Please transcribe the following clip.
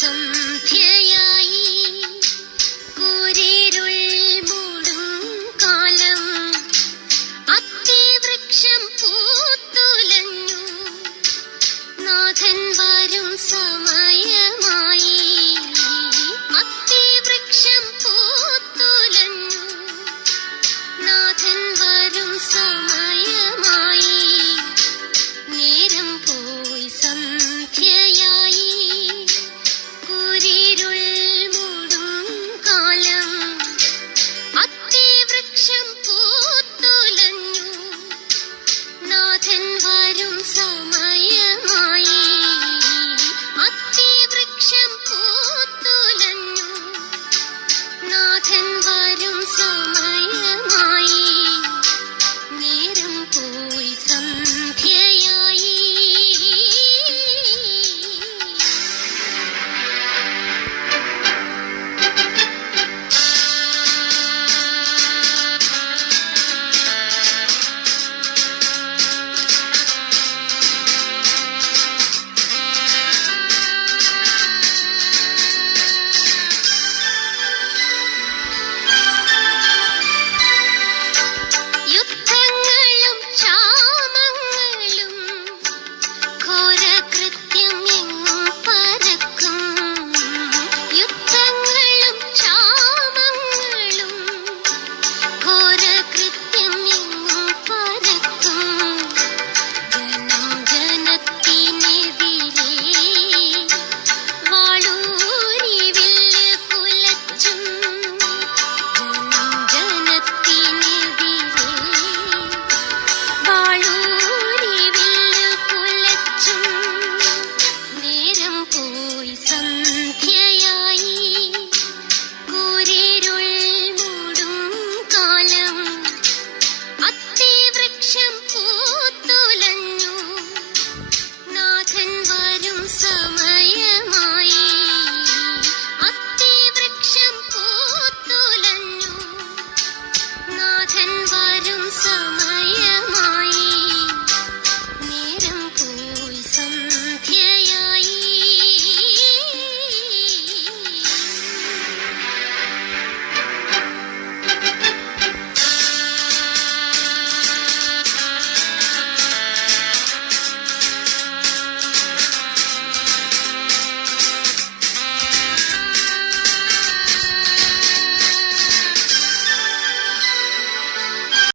സന്ധ്യയായി കൂരേരുൾ മൂടും കാലം. അത്തിവൃക്ഷം പൂത്തുലഞ്ഞു നാഥൻ വരും സമയമായി. നേരം പോ